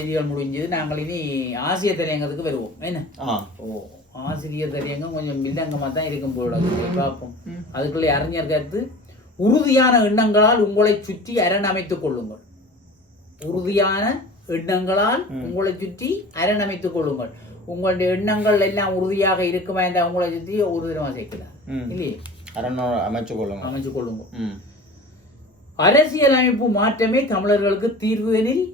செய்திகள் முடிஞ்சது. நாங்கள் இனி ஆசிய தலையங்கத்துக்கு வருவோம். என்ன ஆசிரியர் தலையங்கம் கொஞ்சம் வில்லங்கமாக தான் இருக்கும் போல பார்ப்போம். அதுக்குள்ளே அறிஞர் கருத்து, உறுதியான எண்ணங்களால் உங்களை சுற்றி அரண் அமைத்துக் கொள்ளுங்கள். உறுதியான எண்ணங்களால் உங்களை சுற்றி அரண் அமைத்துக் கொள்ளுங்கள். உங்களுடைய எண்ணங்கள் எல்லாம் உறுதியாக இருக்குமா என்ற உங்களை சுற்றி ஒரு தினமாக சேர்க்கலாம் இல்லையே, அமைச்சு கொள்ளுங்க. அரசியல் அமைப்பு மாற்றமே தமிழர்களுக்கு தீர்வு எனில்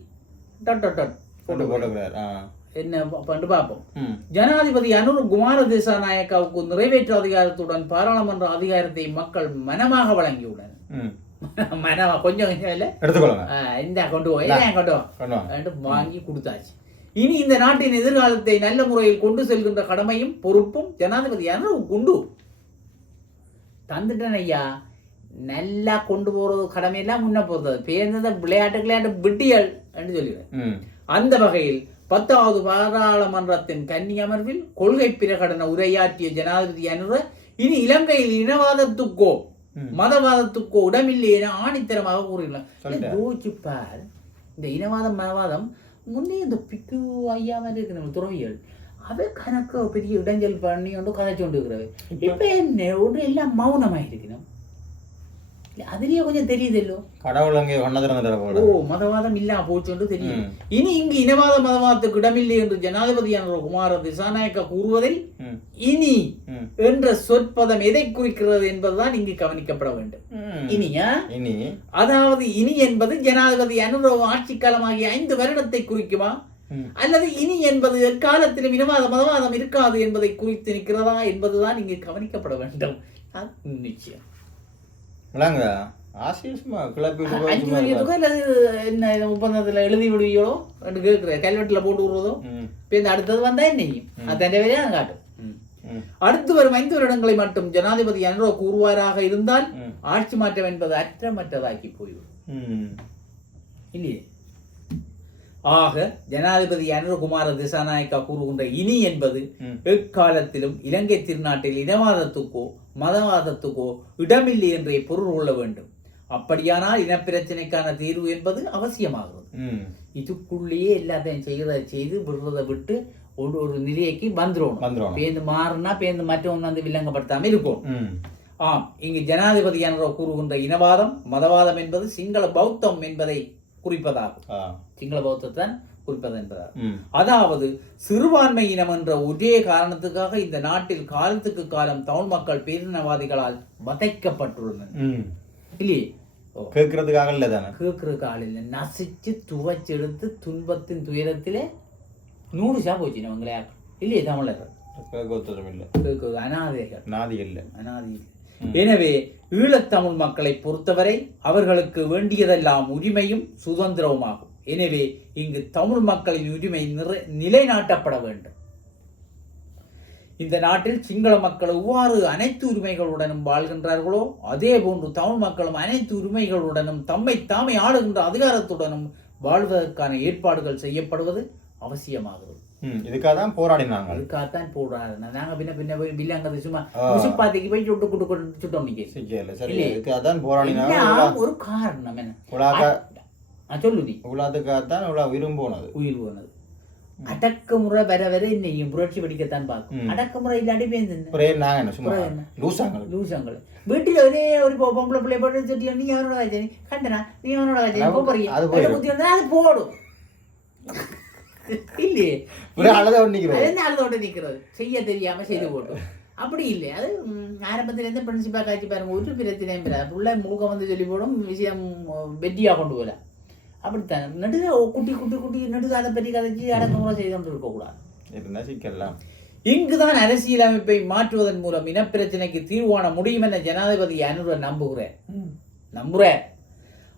என்ன பண்ணு பார்ப்போம். ஜனாதிபதி அனுர் குமார திசாநாயக்காவுக்கு நிறைவேற்று அதிகாரத்துடன் பாராளுமன்ற அதிகாரத்தை மக்கள் மனமாக வழங்கியுள்ளனர். மனமா கொஞ்சம் இல்ல இந்த கொண்டு போய் வாங்கி கொடுத்தாச்சு. இனி இந்த நாட்டின் எதிர்காலத்தை நல்ல முறையில் கொண்டு செல்கின்ற கடமையும் பொறுப்பும் ஜனாதிபதி அனுருக்கு உண்டு. தந்துட்டேன் ஐயா, நல்லா கொண்டு போறது கடமையெல்லாம் முன்ன போறது பேர்ந்தத விளையாட்டு விட்டியல் என்று சொல்லுவேன். அந்த வகையில் 10வது பாராளுமன்றத்தின் கன்னி அமர்வில் கொள்கை பிரகடன உரையாற்றிய ஜனாதிபதி அனுர இனி இலங்கையில் இனவாதத்துக்கோ மதவாதத்துக்கோ இடமில்லை என ஆணித்தரமாக கூறியுள்ளார். இந்த இனவாதம் மதவாதம் முன்னே இந்த பிக்கு ஐயா மாதிரி இருக்கு நம்ம துறவிகள், அது கணக்கு பெரிய இடைஞ்சல் பண்ணி கொண்டு கதைச்சு கொண்டு இருக்கிறது. இப்ப என்ன ஒன்று எல்லாம் மௌனமாக இருக்கணும். அதுலயே கொஞ்சம் தெரியுதல்லோ கடவுள் அங்கே மதவாதம் இல்லா போச்சு தெரியும். இனி இங்கு இனவாத மதவாதத்துக்கு இடமில்லை என்று ஜனாதிபதி குமார திசாநாயக்கா கூறுவதில் இனி என்ற சொற்பதம் எதை குறிக்கிறது என்பதுதான் இங்கு கவனிக்கப்பட வேண்டும். இனி அதாவது இனி என்பது ஜனாதிபதி அனுர ஆட்சி காலமாகிய 5 வருடத்தை குறிக்குமா, அல்லது இனி என்பது எக்காலத்திலும் இனவாத மதவாதம் இருக்காது என்பதை குறித்து நிற்கிறதா என்பதுதான் இங்கு கவனிக்கப்பட வேண்டும். நிச்சயம் ஒப்பந்தத்துல எழுதி விடுவீங்களோ என்று கேட்கிறேன். கல்வெட்டுல போட்டு விடுறதோ அடுத்தது வந்தா என்னையும் அதன் வேலையா காட்டும். அடுத்து வரும் 5 வருடங்களை மட்டும் ஜனாதிபதி அனுர கூறுவாராக இருந்தால் ஆட்சி மாற்றம் என்பது அற்றமற்றதாக்கி போய்விடும் இல்லையே. ஆக ஜனாதிபதி அனுரகுமார திசாநாயக்கா கூறுகின்ற இனி என்பது எக்காலத்திலும் இலங்கை திருநாட்டில் இனவாதத்துக்கோ மதவாதத்துக்கோ இடமில்லை என்றே பொருள் கொள்ள வேண்டும். அப்படியானால் இனப்பிரச்சனைக்கான தீர்வு என்பது அவசியமாகிறது. இதுக்குள்ளேயே எல்லாத்தையும் செய்து விடுறதை விட்டு ஒரு நிலையைக்கு வந்துடும். பேந்து மாறுனா பேந்து மற்றவங்க வந்து வில்லங்கப்படுத்தாம இருக்கும். இங்கு ஜனாதிபதி அனுர கூறுகின்ற இனவாதம் மதவாதம் என்பது சிங்கள பௌத்தம் என்பதை குறிப்பதாகும். சிங்கள பௌத்தத்தான் குறிப்பது என்பதாகும். அதாவது சிறுபான்மை இனம் என்ற ஒரே காரணத்துக்காக இந்த நாட்டில் காலத்துக்கு காலம் தமிழ் மக்கள் பேரினவாதிகளால் வதைக்கப்பட்டுள்ளனர் இல்லையே. கேட்கறதுக்காக இல்லதானே, கேட்கறதுக்காக இல்லை, நசிச்சு துவைச்செடுத்து துன்பத்தின் துயரத்திலே 100 போச்சு அவங்களே இல்லையே. தமிழர்கள் அனாதைகள். எனவே ஈழத்தமிழ் மக்களை பொறுத்தவரை அவர்களுக்கு வேண்டியதெல்லாம் உரிமையும் சுதந்திரவுமாகும். எனவே இங்கு தமிழ் மக்களின் உரிமை நிலைநாட்டப்பட வேண்டும். இந்த நாட்டில் சிங்கள மக்கள் எவ்வாறு அனைத்து உரிமைகளுடனும் வாழ்கின்றார்களோ அதே போன்று தமிழ் மக்களும் அனைத்து உரிமைகளுடனும் தம்மை தாமே ஆளுகின்ற அதிகாரத்துடனும் வாழ்வதற்கான ஏற்பாடுகள் செய்யப்படுவது அவசியமாகிறது. இதுக்காகத்தான் போராடினாங்க. அதுக்காகத்தான் போராடினா நாங்க பின்ன வில்லங்கது சும்மா முசிப்பாத்திக்கு போய் சுட்டோம் ஒரு காரணம் என்ன சொல்லு நீ உலகத்துக்காகத்தான் உயிர் போனது. அடக்குமுறை வர வர இன்னையும் புரட்சி படிக்கத்தான் பார்க்கும். அடக்குமுறை இல்லாட்டி லூசாங்கள் வீட்டில் ஒரே ஒரு பொம்பளை பிள்ளை போட்டு சுட்டி நீ அவனோட காய்ச்சி கண்டனா நீ அவனோட காய்ச்சி அது போடும் இல்லையே. அழுதோட்டு நிக்கிறது செய்ய தெரியாம செய்து போட்டோம் அப்படி இல்லை. அது ஆரம்பத்துல இருந்து பிரின்சிபா காய்ச்சி பாருங்க ஒரு பிரச்சனையும் பிள்ளை முழுக்க வந்து சொல்லி போடும் விஷயம் வெட்டியா கொண்டு போல. அப்படித்தான் நடுக குட்டி நடுக அதை பற்றி கதைச்சி அடக்குமுறை செய்து கொண்டு இருக்கக்கூடாது. இங்குதான் அரசியலமைப்பை மாற்றுவதன் மூலம் இனப்பிரச்சனைக்கு தீர்வான முடியும் என ஜனாதிபதி அனுர நம்புறேன்.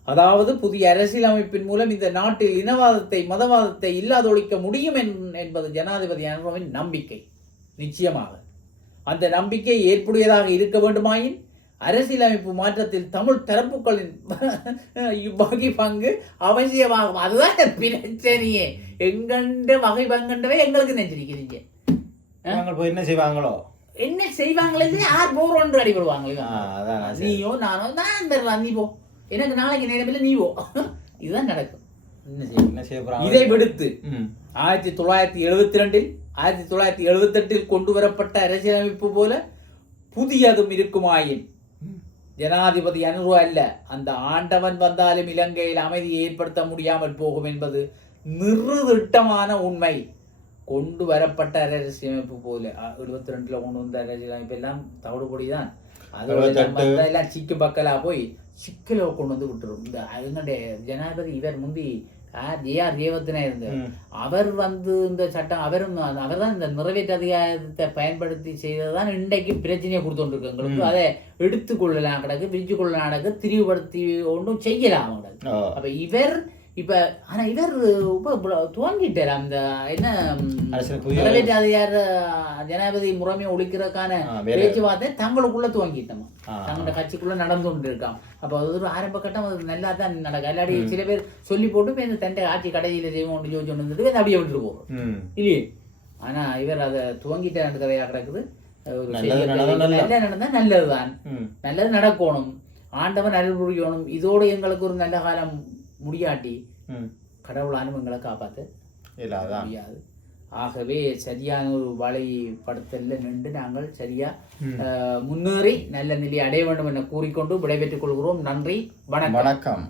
அதாவது புதிய அரசியலமைப்பின் மூலம் இந்த நாட்டில் இனவாதத்தை மதவாதத்தை இல்லாதொழிக்க முடியும் என்பது ஜனாதிபதி அனுரவின் நம்பிக்கை. நிச்சயமாக அந்த நம்பிக்கை ஏற்புடையதாக இருக்க வேண்டுமாயின் அரசியலமைப்பு மாற்றத்தில் தமிழ் தரப்புகளின் வகை பங்கு அவசியமாகும். அதுதான் பிரச்சனையே. எங்கண்ட வகை பங்குன்றவை எங்களுக்கு நெஞ்சிருக்கிறீங்க. என்ன செய்வாங்களே யார் போறோன்று அடிபடுவாங்களே. நீயோ நானோ நான் நீ போ, எனக்கு நாளைக்கு நேரமில்லை நீ போ. இதுதான் நடக்கும். என்ன செய்ய போறாங்க? இதை விடுத்து 1972 1978 கொண்டு வரப்பட்ட அரசியலமைப்பு போல புதியதும் இருக்குமாயின் ஜனாதிபதி அனுரு அல்ல, அந்த ஆண்டவன் வந்தாலும் இலங்கையில் அமைதியை ஏற்படுத்த முடியாமல் போகும் என்பது நிறுதிட்டமான உண்மை. கொண்டு வரப்பட்ட அரசியலமைப்பு போல 72 கொண்டு வந்த அரசியலமைப்பு எல்லாம் தவிடுபொடிதான். அதோட எல்லாம் சிக்கு பக்கலா போய் சிக்கலை கொண்டு வந்து விட்டுரும். இந்த எங்களுடைய ஜனாதிபதி இவர் முந்தி ஜே.ஆர். ரேவத்தனா இருந்தார். அவர் வந்து இந்த சட்டம் அவர் தான் இந்த நிறைவேற்று அதிகாரத்தை பயன்படுத்தி செய்ததுதான் இன்றைக்கு பிரச்சனையை கொடுத்துருக்கு எங்களுக்கு. அதை எடுத்துக்கொள்ளலாம் கிடக்கு, பிரிச்சு கொள்ளலாம் கிடக்கு, திரிவுபடுத்தி ஒன்றும் செய்யலாம் கிடக்கு. அப்ப இவர் இப்ப ஆனா இவர் துவங்கிட்டார் அந்த என்ன நிறைவேற்று அதிகார ஜனாதிபதி முறைமையை ஒழிக்கிறதுக்கான பேச்சுவார்த்தை தங்களுக்குள்ள துவங்கிட்டோம், தங்களோட கட்சிக்குள்ள நடந்து கொண்டு இருக்கான். அப்ப அது ஒரு ஆரம்ப கட்டம், அது நல்லா தான் நடக்கும். எல்லாடி சில பேர் சொல்லி போட்டு இந்த தண்டை ஆட்சி கடைசியில செய்வோம் யோசிச்சு வந்துட்டு அப்படியே விட்டுட்டு போகும் இல்லையே. ஆனா இவர் அதை துவங்கிட்ட கதையா கிடக்குது. நல்ல நடந்தா நல்லதுதான், நல்லது நடக்கணும், ஆண்டவன் அருள் புரியணும். இதோடு எங்களுக்கு ஒரு நல்ல காலம் முடியாட்டி கடவுளானும் எங்களை காப்பாற்ற முடியாது. ஆகவே சரியான ஒரு வலைப்படுத்தல நின்று நாங்கள் சரியா முன்னேறி நல்ல நிலையை அடைய வேண்டும் என கூறிக்கொண்டு விடைபெற்றுக் கொள்கிறோம். நன்றி, வணக்கம்.